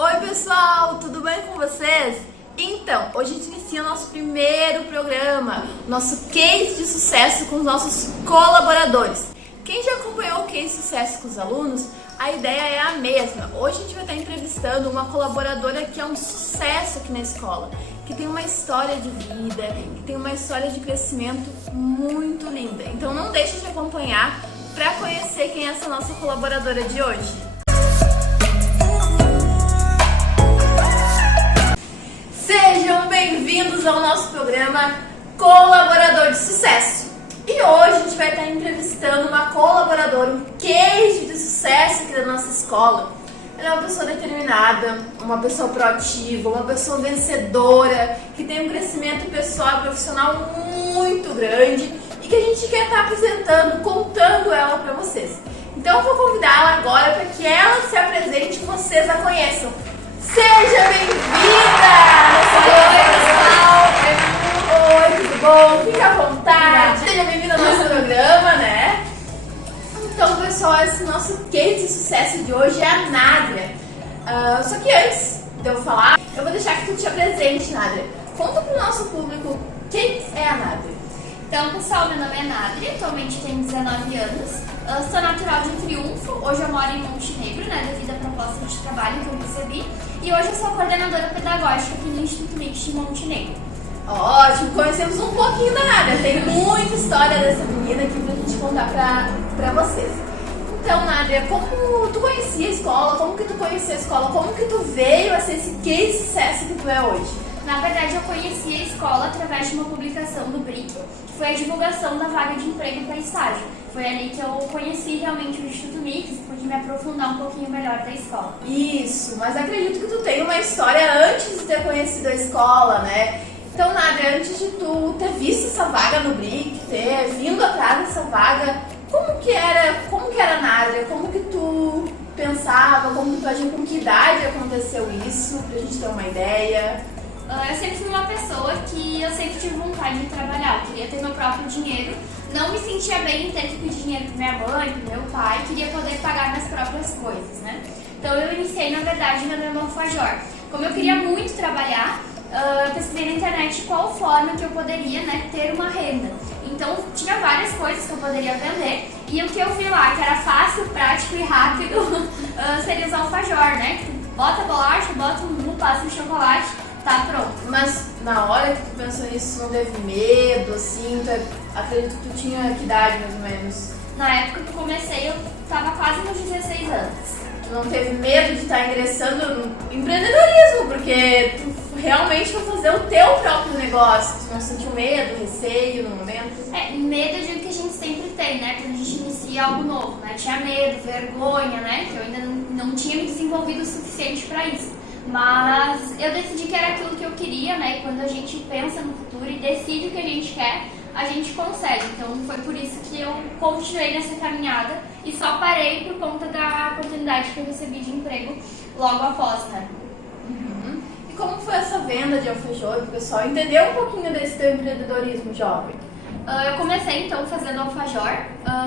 Oi pessoal, tudo bem com vocês? Então, hoje a gente inicia o nosso primeiro programa, nosso case de sucesso com os nossos colaboradores. Quem já acompanhou o case de sucesso com os alunos, a ideia é a mesma. Hoje a gente vai estar entrevistando uma colaboradora que é um sucesso aqui na escola, que tem uma história de vida, que tem uma história de crescimento muito linda. Então não deixe de acompanhar para conhecer quem é essa nossa colaboradora de hoje. Sejam bem-vindos ao nosso programa Colaborador de Sucesso. E hoje a gente vai estar entrevistando uma colaboradora, um case de sucesso aqui da nossa escola. Ela é uma pessoa determinada, uma pessoa proativa, uma pessoa vencedora, que tem um crescimento pessoal e profissional muito grande e que a gente quer estar apresentando, contando ela para vocês. Então eu vou convidá-la agora para que ela se apresente e vocês a conheçam. Seja bem-vinda! Oi, tudo bom? Fique à vontade. Seja bem-vinda ao nosso programa, né? Então, pessoal, esse nosso case de sucesso de hoje é a Nádria. Só que antes de eu falar, eu vou deixar que tu te apresente, Nádria. Conta pro nosso público quem é a Nádria. Então, pessoal, meu nome é Nádria, atualmente tenho 19 anos, sou natural de Triunfo, hoje eu moro em Montenegro, né, devido à proposta de trabalho que eu recebi, e hoje eu sou coordenadora pedagógica aqui no Instituto Mix de Montenegro. Ótimo, conhecemos um pouquinho da Nádria, tem muita história dessa menina aqui pra gente contar pra vocês. Então, Nádria, como tu conhecia a escola, como que tu veio a ser esse case de sucesso que tu é hoje? Na verdade, eu conheci a escola através de uma publicação do BRIC, que foi a divulgação da vaga de emprego para estágio. Foi ali que eu conheci realmente o Instituto Mix, pude me aprofundar um pouquinho melhor da escola. Isso, mas acredito que tu tem uma história antes de ter conhecido a escola, né? Então, Nádria, antes de tu ter visto essa vaga no BRIC, ter vindo atrás dessa vaga, como que era a Nádria? Como que tu pensava, como que tu agia, com que idade aconteceu isso, pra gente ter uma ideia? Eu sempre fui uma pessoa que eu sempre tive vontade de trabalhar, eu queria ter meu próprio dinheiro, não me sentia bem em ter que pedir dinheiro pra minha mãe, pro meu pai, queria poder pagar minhas próprias coisas, né? Então eu iniciei, na verdade, vendendo alfajor. Como eu queria muito trabalhar, eu pesquisei na internet qual forma que eu poderia, né, ter uma renda. Então tinha várias coisas que eu poderia vender e o que eu vi lá, que era fácil, prático e rápido, seria os alfajor, né? Tu bota a bolacha, bota um passo de chocolate, tá pronto. Mas na hora que tu pensou nisso, não teve medo, assim? Acredito que tu tinha que idade, mais ou menos? Na época que eu comecei, eu tava quase nos 16 anos. Tu não teve medo de estar ingressando no empreendedorismo, porque tu realmente foi fazer o teu próprio negócio. Tu não sentiu medo, receio no momento? Medo eu digo que a gente sempre tem, né? Quando a gente inicia algo novo, né? Tinha medo, vergonha, né? Que eu ainda não tinha me desenvolvido o suficiente para isso. Mas eu decidi que era aquilo que eu queria, né? E quando a gente pensa no futuro e decide o que a gente quer, a gente consegue. Então foi por isso que eu continuei nessa caminhada e só parei por conta da oportunidade que eu recebi de emprego logo após, né? Uhum. E como foi essa venda de alfajor para o pessoal entender um pouquinho desse teu empreendedorismo jovem? Eu comecei então fazendo alfajor,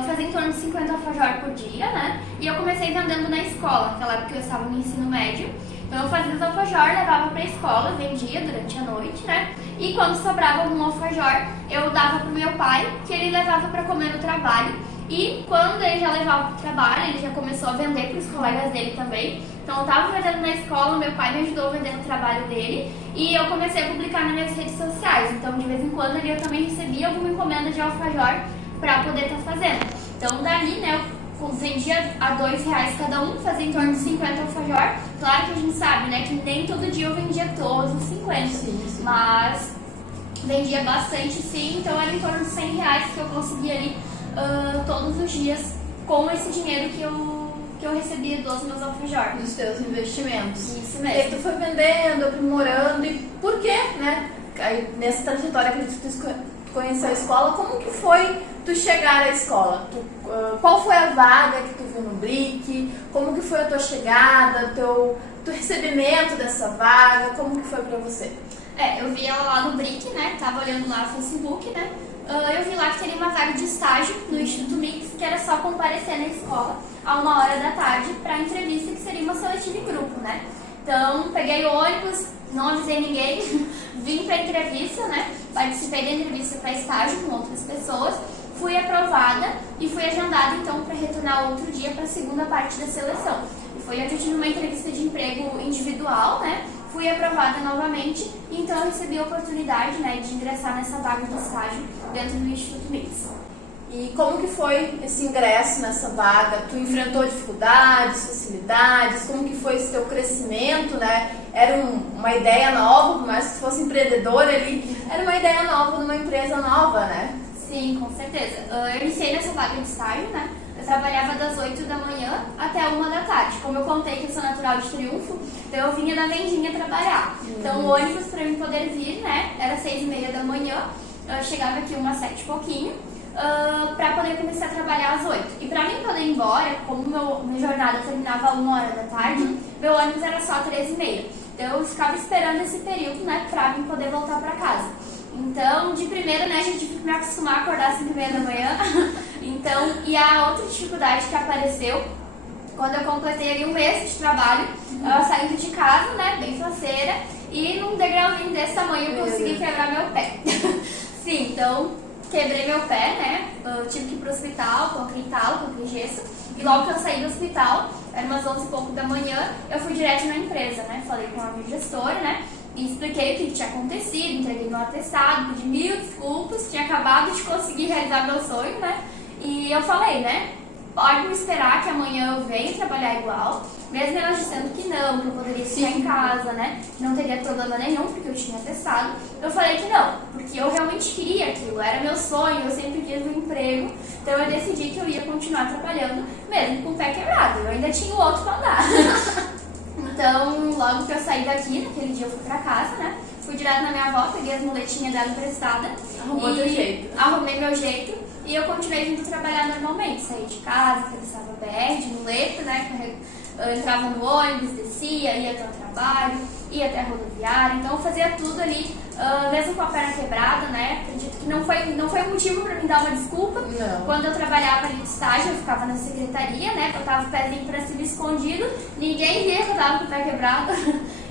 fazia em torno de 50 alfajor por dia, né? E eu comecei vendendo na escola, naquela época eu estava no ensino médio. Então eu fazia os alfajor, levava pra escola, vendia durante a noite, né? E quando sobrava algum alfajor, eu dava pro meu pai, que ele levava pra comer no trabalho. E quando ele já levava pro trabalho, ele já começou a vender pros colegas dele também. Então eu tava vendendo na escola, meu pai me ajudou a vender no trabalho dele. E eu comecei a publicar nas minhas redes sociais. Então de vez em quando ali eu também recebia alguma encomenda de alfajor pra poder estar fazendo. Então dali, né, eu vendia a R$2 cada um, fazia em torno de 50 alfajor. Claro que a gente sabe, né, que nem todo dia eu vendia todos os 50, sim. Mas vendia bastante sim, então era em torno de R$100 que eu conseguia ali todos os dias com esse dinheiro que eu recebia dos meus alfajor. Dos teus investimentos. Isso mesmo. E aí tu foi vendendo, aprimorando, e por quê, né? Aí, nessa trajetória que tu conheceu a escola, como que foi tu chegar à escola? Qual foi a vaga que tu viu no BRIC? Como que foi a tua chegada, teu recebimento dessa vaga? Como que foi pra você? Eu vi ela lá no BRIC, né? Tava olhando lá no Facebook, né? Eu vi lá que teria uma vaga de estágio no Instituto Mix, que era só comparecer na escola a 1h da tarde para entrevista, que seria uma seletiva em grupo, né? Então, peguei o ônibus, não avisei ninguém, vim pra entrevista, né? Participei da entrevista para estágio com outras pessoas, fui aprovada e fui agendada então para retornar outro dia para a segunda parte da seleção. E foi onde eu tive uma entrevista de emprego individual, né? Fui aprovada novamente e então eu recebi a oportunidade, né, de ingressar nessa vaga de estágio dentro do Instituto Mix. E como que foi esse ingresso nessa vaga? Tu enfrentou dificuldades, facilidades? Como que foi esse teu crescimento, né? Era uma ideia nova, por mais que tu fosse empreendedora ali, era uma ideia nova numa empresa nova, né? Sim, com certeza. Eu iniciei nessa vaga de estágio, né? Eu trabalhava das 8 da manhã até 1 da tarde. Como eu contei que eu sou natural de Triunfo, então eu vinha da Vendinha trabalhar. Então o ônibus para mim poder vir, né, era 6h30 da manhã. Eu chegava aqui umas 7 e pouquinho. Para poder começar a trabalhar às 8. E para mim poder ir embora, como minha jornada terminava a 1 hora da tarde, meu ônibus era só 13h30. Então eu ficava esperando esse período, né, para mim poder voltar para casa. Então, de primeira, né, a gente tive que me acostumar a acordar às 5h30 da manhã. Então, e a outra dificuldade que apareceu, quando eu completei ali um mês de trabalho, eu saindo de casa, né, bem faceira, e num degrauzinho desse tamanho eu consegui quebrar meu pé. Sim, então quebrei meu pé, né? Eu tive que ir pro hospital, coloquei gesso. E logo que eu saí do hospital, era umas 11 e pouco da manhã, eu fui direto na empresa, né? Falei com a minha gestora, né? E expliquei o que tinha acontecido, entreguei meu atestado, pedi 1000 desculpas, tinha acabado de conseguir realizar meu sonho, né? E eu falei, né? Pode me esperar que amanhã eu venho trabalhar igual, mesmo elas dizendo que eu poderia ficar em casa, né? Que não teria problema nenhum, porque eu tinha testado. Eu falei que não, porque eu realmente queria aquilo, era meu sonho, eu sempre quis um emprego. Então eu decidi que eu ia continuar trabalhando, mesmo com o pé quebrado. Eu ainda tinha o outro pra andar. Então, logo que eu saí daqui, naquele dia eu fui pra casa, né? Fui direto na minha avó, peguei as muletinhas dela emprestada. Arrumou teu jeito. Arrumei meu jeito. E eu continuei vindo trabalhar normalmente. Saí de casa, atravessava a BR de muleta, né? Eu entrava no ônibus, descia, ia até o trabalho, ia até a rodoviária. Então eu fazia tudo ali, mesmo com a perna quebrada, né? Acredito que não foi um motivo pra me dar uma desculpa. Não. Quando eu trabalhava ali de estágio, eu ficava na secretaria, né? Eu tava o pezinho pra cima escondido, ninguém via que eu tava com o pé quebrado.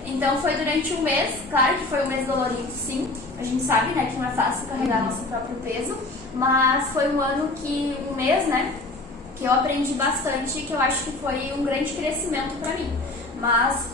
Então foi durante um mês, claro que foi um mês dolorido, sim. A gente sabe, né, que não é fácil carregar nosso próprio peso, mas foi um mês, né, que eu aprendi bastante e que eu acho que foi um grande crescimento pra mim. Mas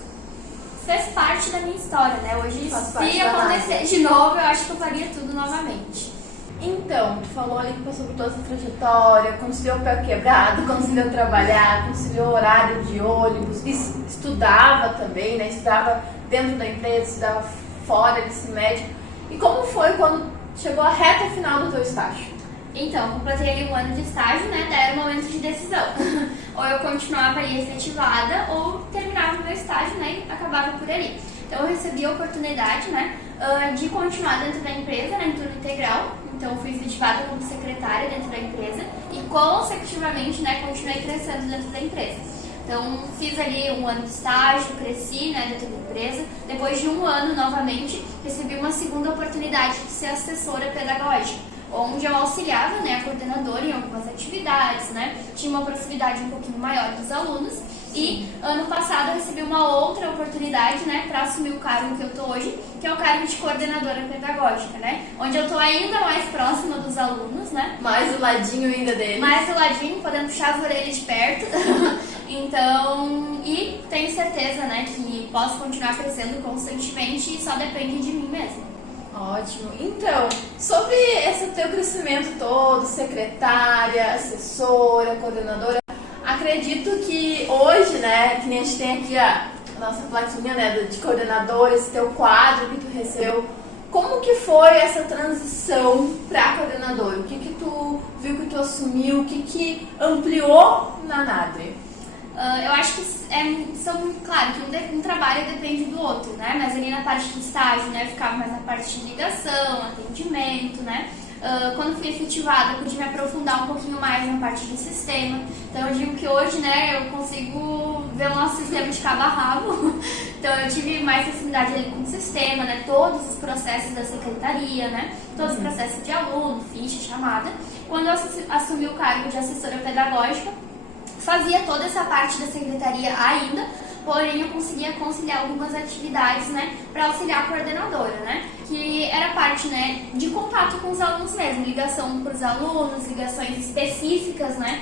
fez parte da minha história, né? Hoje, se acontecer de novo, eu acho que eu faria tudo novamente. Então, tu falou ali que passou por toda essa trajetória, conciliou o pé quebrado, conciliou trabalhar, conciliou horário de ônibus, estudava também, né? Estudava dentro da empresa, estudava fora desse médico. E como foi quando chegou a reta final do teu estágio? Então, completei ali 1 ano de estágio, né? Daí era o momento de decisão. Ou eu continuava ali efetivada, ou terminava o meu estágio, né? E acabava por ali. Então eu recebi a oportunidade, né, de continuar dentro da empresa, né, em turno integral. Então fui efetivada como secretária dentro da empresa e consecutivamente, né, continuei crescendo dentro da empresa. Então fiz ali 1 ano de estágio, cresci, né, dentro da empresa. Depois de 1 ano, novamente, recebi uma segunda oportunidade de ser assessora pedagógica, onde eu auxiliava, né, a coordenadora em algumas atividades, né, tinha uma proximidade um pouquinho maior dos alunos. E ano passado eu recebi uma outra oportunidade, né, para assumir o cargo que eu tô hoje, que é o cargo de coordenadora pedagógica, né, onde eu tô ainda mais próxima dos alunos, né. Mais do ladinho ainda deles. Mais do ladinho, podendo puxar as orelhas de perto. Então, e tenho certeza, né, que posso continuar crescendo constantemente e só depende de mim mesma. Ótimo. Então, sobre esse teu crescimento todo, secretária, assessora, coordenadora, acredito que hoje, né, que nem a gente tem aqui a nossa plaquinha, né, de coordenadora, esse teu quadro que tu recebeu, como que foi essa transição para coordenadora? O que tu viu que tu assumiu? O que ampliou na NADRE? Eu acho que claro, que um trabalho depende do outro, né? Mas ali na parte de estágio, né, eu ficava mais na parte de ligação, atendimento, né? Quando fui efetivada, eu pude me aprofundar um pouquinho mais na parte de sistema. Então eu digo que hoje, né, eu consigo ver o nosso sistema de cabo a rabo. Então eu tive mais facilidade ali com o sistema, né, todos os processos da secretaria, né, todos os processos de aluno, ficha, chamada. Quando eu assumi o cargo de assessora pedagógica, fazia toda essa parte da secretaria ainda, porém eu conseguia conciliar algumas atividades, né, para auxiliar a coordenadora, né, que era parte, né, de contato com os alunos mesmo, ligação para os alunos, ligações específicas, né,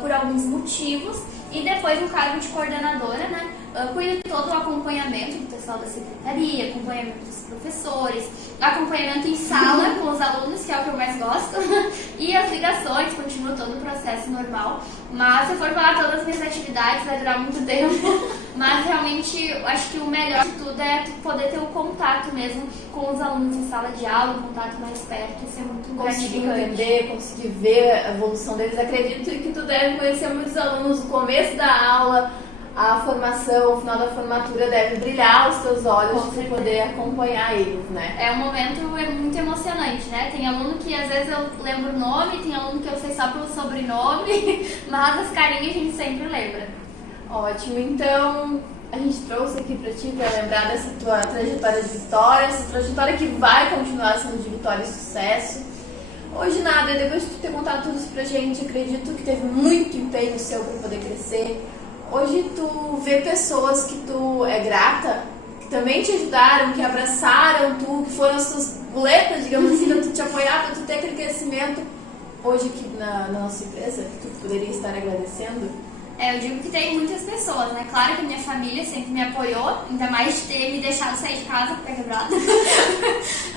por alguns motivos, e depois no cargo de coordenadora, né, cuido de todo o acompanhamento do pessoal da secretaria, acompanhamento dos professores, acompanhamento em sala com os alunos, que é o que eu mais gosto, e as ligações, continuo todo o processo normal. Mas se eu for falar todas as minhas atividades, vai durar muito tempo. Mas realmente, eu acho que o melhor de tudo é tu poder ter o contato mesmo com os alunos em sala de aula, um contato mais perto, isso é muito Conseguir gratificante. entender, conseguir ver a evolução deles. Acredito que tu deve conhecer muitos alunos no começo da aula, a formação, o final da formatura deve brilhar os teus olhos Com para certeza. poder acompanhar eles, né? É um momento muito emocionante, né? Tem aluno que às vezes eu lembro o nome, tem aluno que eu sei só pelo sobrenome, mas as carinhas a gente sempre lembra. Ótimo, então a gente trouxe aqui pra ti para lembrar dessa tua trajetória de vitória, essa trajetória que vai continuar sendo de vitória e sucesso. Hoje nada, depois de tu ter contado tudo isso pra gente, acredito que teve muito empenho seu para poder crescer. Hoje tu vê pessoas que tu é grata, que também te ajudaram, que abraçaram tu, que foram as tuas boletas, digamos assim, pra tu te apoiar, pra tu ter aquele crescimento. Hoje aqui na nossa empresa, que tu poderia estar agradecendo. Eu digo que tem muitas pessoas, né? Claro que a minha família sempre me apoiou, ainda mais de ter me deixado sair de casa porque é quebrada.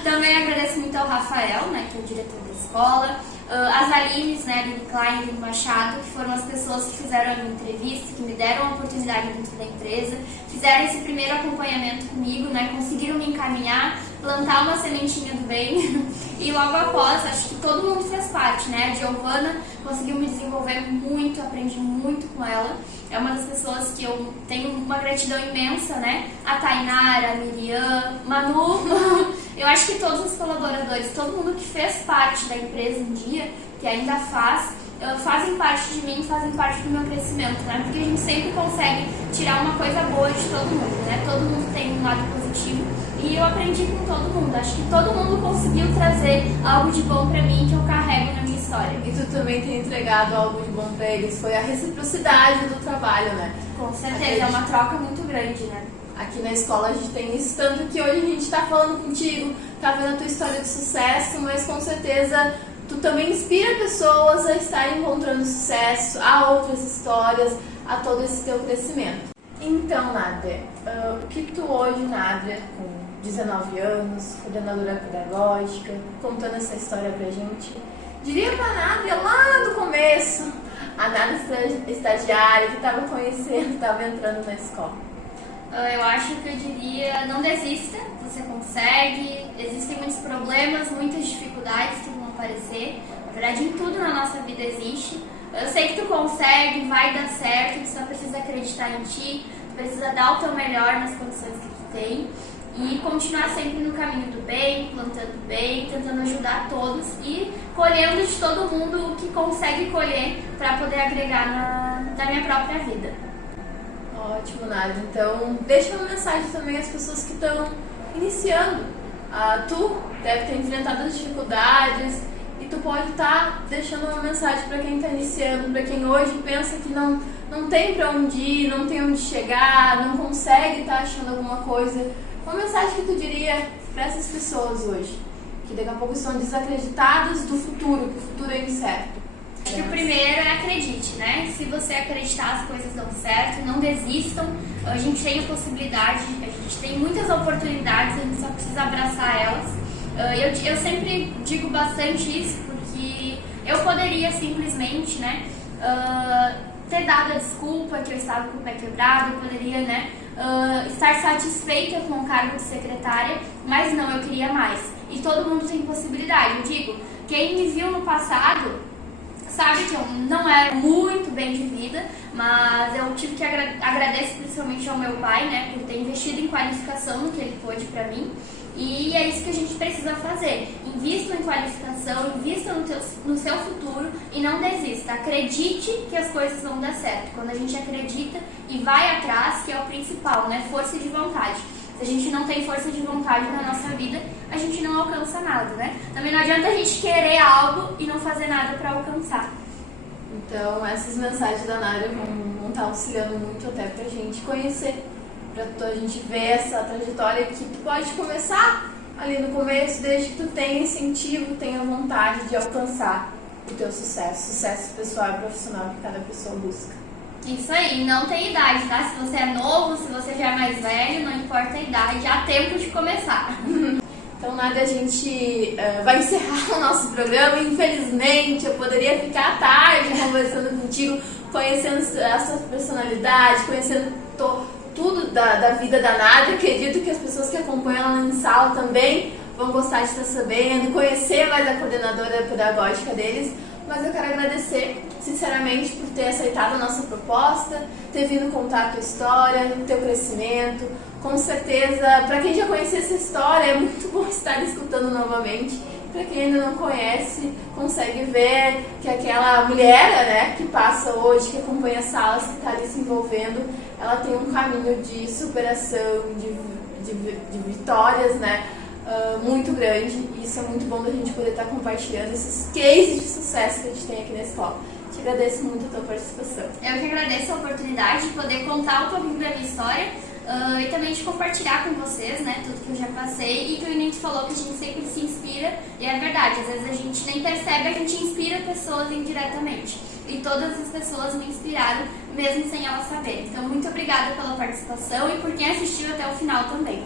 Também agradeço muito ao Rafael, né, que é o diretor da escola, as Alines, né, do Klein e do Machado, que foram as pessoas que fizeram a minha entrevista, que me deram a oportunidade dentro da empresa, fizeram esse primeiro acompanhamento comigo, né, conseguiram me encaminhar, plantar uma sementinha do bem. E logo após, acho que todo mundo fez parte, né? A Giovana conseguiu me desenvolver muito, aprendi muito com ela. É uma das pessoas que eu tenho uma gratidão imensa, né? A Tainara, a Miriam, Manu. Eu acho que todos os colaboradores, todo mundo que fez parte da empresa um dia, que ainda fazem parte de mim, fazem parte do meu crescimento, né? Porque a gente sempre consegue tirar uma coisa boa de todo mundo, né? Todo mundo tem um lado positivo e eu aprendi com todo mundo. Acho que todo mundo conseguiu trazer algo de bom pra mim que eu carrego na minha história. E tu também tem entregado algo de bom pra eles, foi a reciprocidade do trabalho, né? Com certeza, é uma troca muito grande, né? Aqui na escola a gente tem isso, tanto que hoje a gente tá falando contigo, tá vendo a tua história de sucesso, mas com certeza tu também inspira pessoas a estarem encontrando sucesso, a outras histórias, a todo esse teu crescimento. Então, Nádia, o que tu hoje, Nádia, com 19 anos, coordenadora pedagógica, contando essa história pra gente, diria pra Nádia lá do começo, a Nádia estagiária que estava conhecendo, estava entrando na escola? Eu acho que eu diria, não desista, você consegue, existem muitos problemas, muitas dificuldades que vão aparecer, na verdade em tudo na nossa vida existe. Eu sei que tu consegue, vai dar certo, tu só precisa acreditar em ti, tu precisa dar o teu melhor nas condições que tu tem e continuar sempre no caminho do bem, plantando bem, tentando ajudar todos e colhendo de todo mundo o que consegue colher para poder agregar na minha própria vida. Ótimo, Nádia. Então, deixa uma mensagem também às pessoas que estão iniciando. Tu deve ter enfrentado as dificuldades e tu pode estar deixando uma mensagem para quem está iniciando, para quem hoje pensa que não tem para onde ir, não tem onde chegar, não consegue estar achando alguma coisa. Uma mensagem que tu diria para essas pessoas hoje, que daqui a pouco estão desacreditadas do futuro, que o futuro é incerto. Acho que o primeiro é acredite, né? Se você acreditar, as coisas dão certo, não desistam. A gente tem a possibilidade, a gente tem muitas oportunidades, a gente só precisa abraçar elas. Eu sempre digo bastante isso porque eu poderia simplesmente, né, ter dado a desculpa que eu estava com o pé quebrado, eu poderia, né, estar satisfeita com o cargo de secretária, mas não, eu queria mais. E todo mundo tem possibilidade. Eu digo, quem me viu no passado sabe que eu não era muito bem de vida, mas eu tive que agradecer principalmente ao meu pai, né, por ter investido em qualificação no que ele pôde pra mim. E é isso que a gente precisa fazer. Invista em qualificação, invista no seu futuro e não desista. Acredite que as coisas vão dar certo. Quando a gente acredita e vai atrás, que é o principal, né, força de vontade. Se a gente não tem força de vontade na nossa vida, a gente não alcança nada, né? Também não adianta a gente querer algo e não fazer nada para alcançar. Então, essas mensagens da Nádia vão tá auxiliando muito até pra gente conhecer, pra a gente ver essa trajetória que tu pode começar ali no começo, desde que tu tenha incentivo, tenha vontade de alcançar o teu sucesso pessoal e profissional que cada pessoa busca. Isso aí, não tem idade, tá? Se você é novo, se você já é mais velho, não importa a idade, há tempo de começar. Então, a gente vai encerrar o nosso programa. Infelizmente, eu poderia ficar à tarde conversando contigo, conhecendo a sua personalidade, conhecendo tudo da vida da Nádia. Acredito que as pessoas que acompanham ela em sala também vão gostar de estar sabendo, conhecer mais a coordenadora pedagógica deles. Mas eu quero agradecer, sinceramente, por ter aceitado a nossa proposta, ter vindo contar a tua história, o teu crescimento. Com certeza, para quem já conhecia essa história, é muito bom estar escutando novamente. Para quem ainda não conhece, consegue ver que aquela mulher, né, que passa hoje, que acompanha as salas, que está ali se envolvendo, ela tem um caminho de superação, de vitórias, né, muito grande. E isso é muito bom da gente poder estar compartilhando esses cases de sucesso que a gente tem aqui na escola. Te agradeço muito a tua participação. Eu que agradeço a oportunidade de poder contar um pouquinho da minha história e também de compartilhar com vocês, né, tudo que eu já passei, e que o Inês falou que a gente sempre se inspira, e é verdade, às vezes a gente nem percebe, a gente inspira pessoas indiretamente. E todas as pessoas me inspiraram, mesmo sem elas saberem. Então, muito obrigada pela participação e por quem assistiu até o final também.